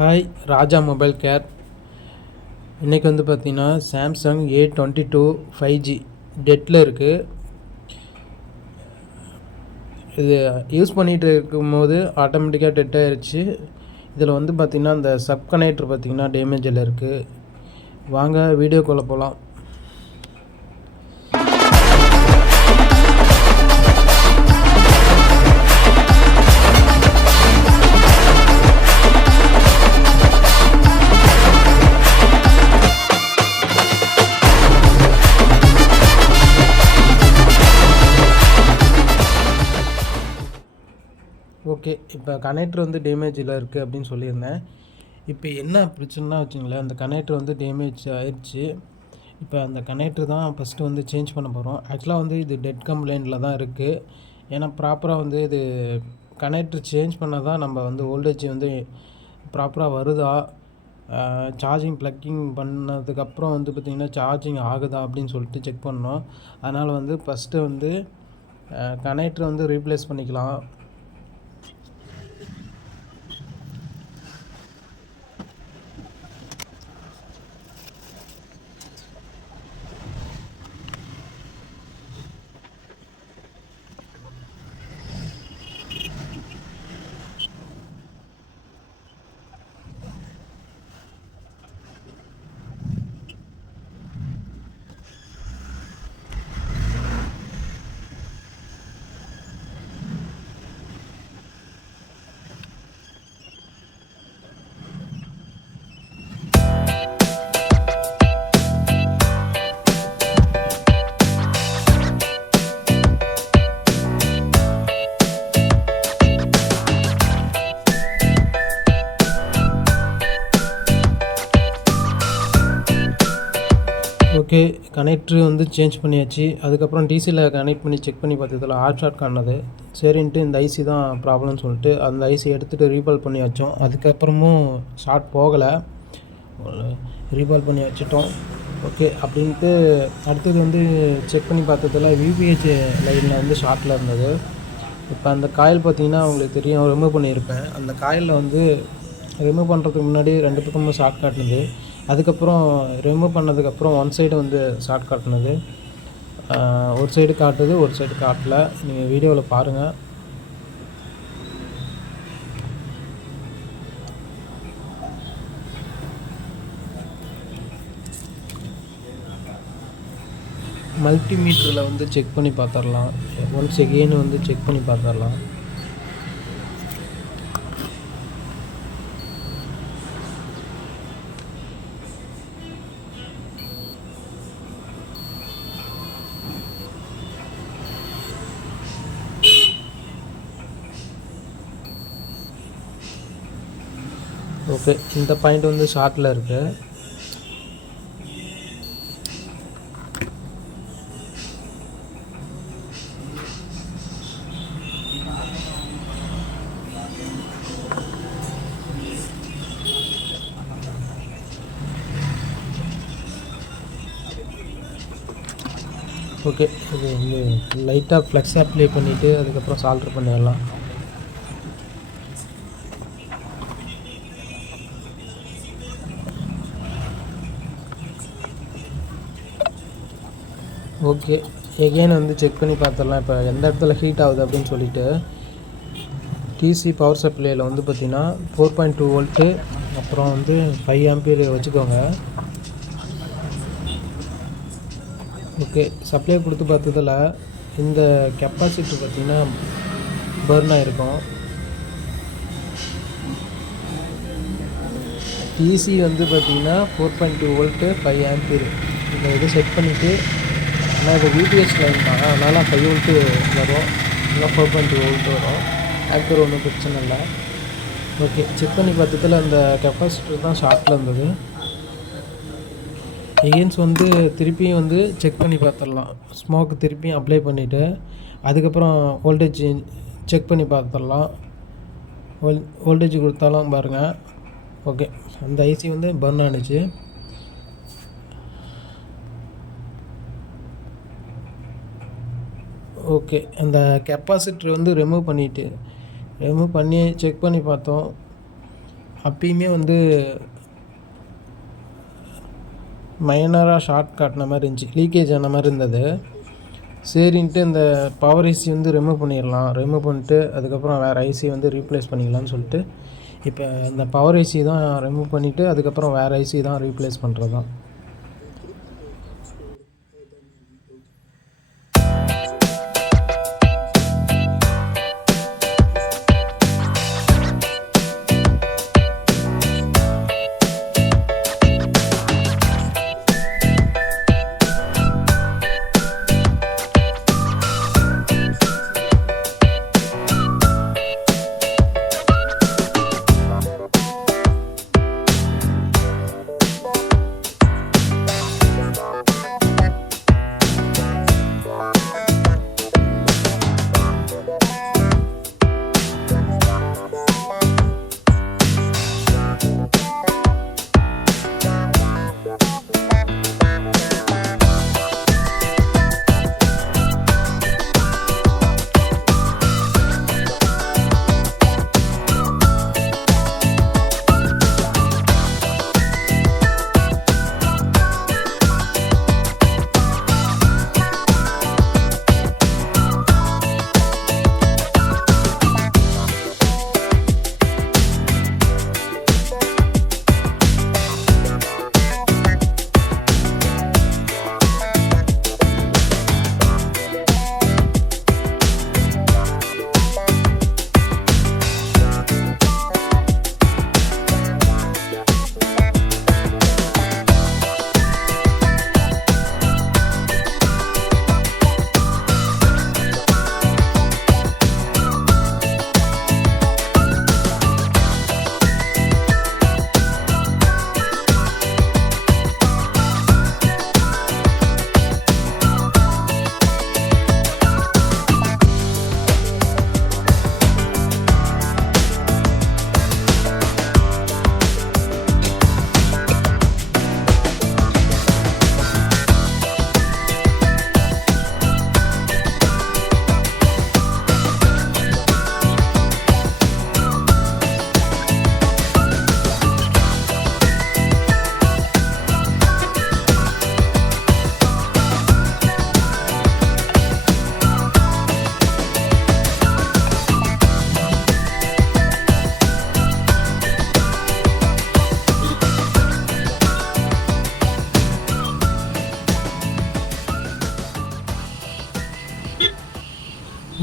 Hi ராஜா mobile care. இன்றைக்கி வந்து பார்த்திங்கன்னா சாம்சங் A22 5G டெட்டில் இருக்குது. இது யூஸ் பண்ணிகிட்டு இருக்கும்போது ஆட்டோமேட்டிக்காக டெட் ஆகிடுச்சு. இதில் வந்து பார்த்திங்கன்னா இந்த சப் கனெக்டர் பார்த்திங்கன்னா டேமேஜில் இருக்குது. வாங்க வீடியோக்குள்ளே போகலாம். ஓகே, இப்போ கனெக்டர் வந்து டேமேஜில் இருக்குது அப்படின்னு சொல்லியிருந்தேன். இப்போ என்ன பிரச்சனைனா வச்சுங்களேன், அந்த கனெக்டர் வந்து டேமேஜ் ஆயிடுச்சு. இப்போ அந்த கனெக்டர் தான் ஃபஸ்ட்டு வந்து சேஞ்ச் பண்ண போகிறோம். ஆக்சுவலாக வந்து இது டெட் கம்ப்ளைண்ட்டில் தான் இருக்குது. ஏன்னா ப்ராப்பராக வந்து இது கனெக்டர் சேஞ்ச் பண்ணால் தான் நம்ம வந்து வோல்டேஜ் வந்து ப்ராப்பராக வருதா, சார்ஜிங் ப்ளக்கிங் பண்ணதுக்கப்புறம் வந்து பார்த்திங்கன்னா சார்ஜிங் ஆகுதா அப்படின்னு சொல்லிட்டு செக் பண்ணோம். அதனால் வந்து ஃபஸ்ட்டு வந்து கனெக்டர் வந்து ரீப்ளேஸ் பண்ணிக்கலாம். ஓகே, கனெக்ட்ரு வந்து சேஞ்ச் பண்ணியாச்சு. அதுக்கப்புறம் டிசியில் கனெக்ட் பண்ணி செக் பண்ணி பார்த்ததில் ஹாட் ஷாட் காணது. சரின்ட்டு இந்த ஐசி தான் ப்ராப்ளம்னு சொல்லிட்டு அந்த ஐசி எடுத்துகிட்டு ரீபால் பண்ணி வச்சோம். அதுக்கப்புறமும் ஷார்ட் போகலை, ரீபால் பண்ணி வச்சுட்டோம். ஓகே அப்படின்ட்டு அடுத்தது வந்து செக் பண்ணி பார்த்ததில் விபிஹெச் லைனில் வந்து ஷார்ட்டில் இருந்தது. இப்போ அந்த காயில் பார்த்திங்கன்னா உங்களுக்கு தெரியும், ரிமூவ் பண்ணியிருப்பேன். அந்த காயிலில் வந்து ரிமூவ் பண்ணுறதுக்கு முன்னாடி 2 பக்கமும் ஷார்ட் காட்டுனது. அதுக்கப்புறம் ரிமூவ் பண்ணதுக்கப்புறம் ஒன் சைடு வந்து ஷார்ட் காட்டுனது. ஒரு சைடு காட்டுது, ஒரு சைடு காட்டல. நீங்கள் வீடியோவில் பாருங்கள். மல்டிமீட்டரில் வந்து செக் பண்ணி பார்த்துடலாம். ஒன்ஸ் எகெயின் வந்து செக் பண்ணி பார்த்துடலாம். ஓகே, இந்த பாயிண்ட் வந்து ஷார்ட்டில் இருக்குது. ஓகே, இது வந்து லைட்டாக ஃப்ளெக்ஸ் அப்ளை பண்ணிவிட்டு அதுக்கப்புறம் சால்ட்ரு பண்ணிடலாம். ஓகே, எகெயின் வந்து செக் பண்ணி பார்த்துடலாம். இப்போ எந்த இடத்துல ஹீட் ஆகுது அப்படின்னு சொல்லிட்டு டிசி பவர் சப்ளையில் வந்து பார்த்திங்கன்னா 4.2 வோல்ட்டு, அப்புறம் வந்து 5 ஆம்பியர் வச்சுக்கோங்க. ஓகே, சப்ளை கொடுத்து பார்த்ததில் இந்த கெப்பாசிட்டர் பார்த்திங்கன்னா பர்ன் ஆகிருக்கும். டிசி வந்து பார்த்திங்கன்னா 4.2 வோல்ட்டு 5 ஆம்பியர். இதை இது செட் பண்ணிவிட்டு, ஆனால் இது விபிஎஸ் லைன் தான், அதனால் 5 வோல்ட்டு வரும், இல்லை 4.2 வோல்ட்டு வரும். ஆம்பியர் ஒன்றும் பிரச்சனை இல்லை. ஓகே, செக் பண்ணி பார்த்ததில் அந்த கெப்பாசிட்டர் தான் ஷார்ட்டில் இருந்தது. எகெயின்ஸ் வந்து திருப்பியும் வந்து செக் பண்ணி பார்த்துடலாம். ஸ்மோக்கு திருப்பியும் அப்ளை பண்ணிவிட்டு அதுக்கப்புறம் வோல்டேஜ் செக் பண்ணி பார்த்துடலாம். வோல்டேஜ் கொடுத்தாலும் பாருங்கள். ஓகே, அந்த ஐசி வந்து பர்ன் ஆனிச்சு. ஓகே, அந்த கெப்பாசிட்டர் வந்து ரிமூவ் பண்ணி செக் பண்ணி பார்த்தோம். அப்பயுமே வந்து மைனராக ஷார்ட் காட்டின மாதிரி இருந்துச்சு, லீக்கேஜ் ஆன மாதிரி இருந்தது. சரின்ட்டு இந்த பவர் ஐசி வந்து ரிமூவ் பண்ணிட்டு அதுக்கப்புறம் வேறு ஐசி வந்து ரீப்ளேஸ் பண்ணிக்கலாம்னு சொல்லிட்டு இப்போ இந்த பவர் ஐசி தான் ரிமூவ் பண்ணிவிட்டு அதுக்கப்புறம் வேறு ஐசி தான் ரீப்ளேஸ் பண்ணுறது தான்.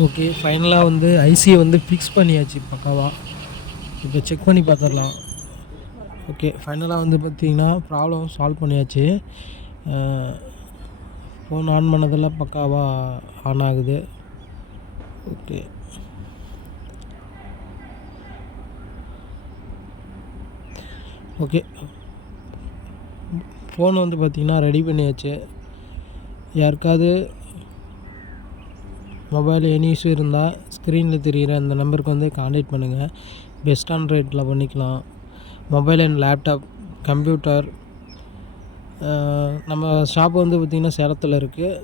ஓகே, ஃபைனலாக வந்து ஐசியை வந்து ஃபிக்ஸ் பண்ணியாச்சு பக்காவாக. இப்போ செக் பண்ணி பார்த்துடலாம். ஓகே, ஃபைனலாக வந்து பார்த்திங்கன்னா ப்ராப்ளம் சால்வ் பண்ணியாச்சு. ஃபோன் ஆன் பண்ணதெல்லாம் பக்காவாக ஆன் ஆகுது. ஓகே, ஓகே ஃபோன் வந்து பார்த்திங்கன்னா ரெடி பண்ணியாச்சு. யாருக்காவது மொபைல் எனி இஷ்யூ இருந்தால் ஸ்க்ரீனில் தெரிகிற அந்த நம்பருக்கு வந்து கான்டாக்ட் பண்ணுங்கள். பெஸ்ட்டான ரேட்டில் பண்ணிக்கலாம். Mobile and laptop, computer. நம்ம ஷாப் வந்து பார்த்திங்கன்னா சேலத்தில் இருக்குது.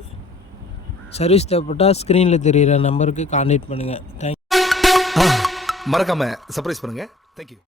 சர்வீஸ் தேவைப்பட்டால் ஸ்க்ரீனில் தெரிகிற நம்பருக்கு கான்டாக்ட் பண்ணுங்கள். தேங்க்யூ. மறக்காமல் சர்ப்ரைஸ் பண்ணுங்கள். தேங்க்யூ.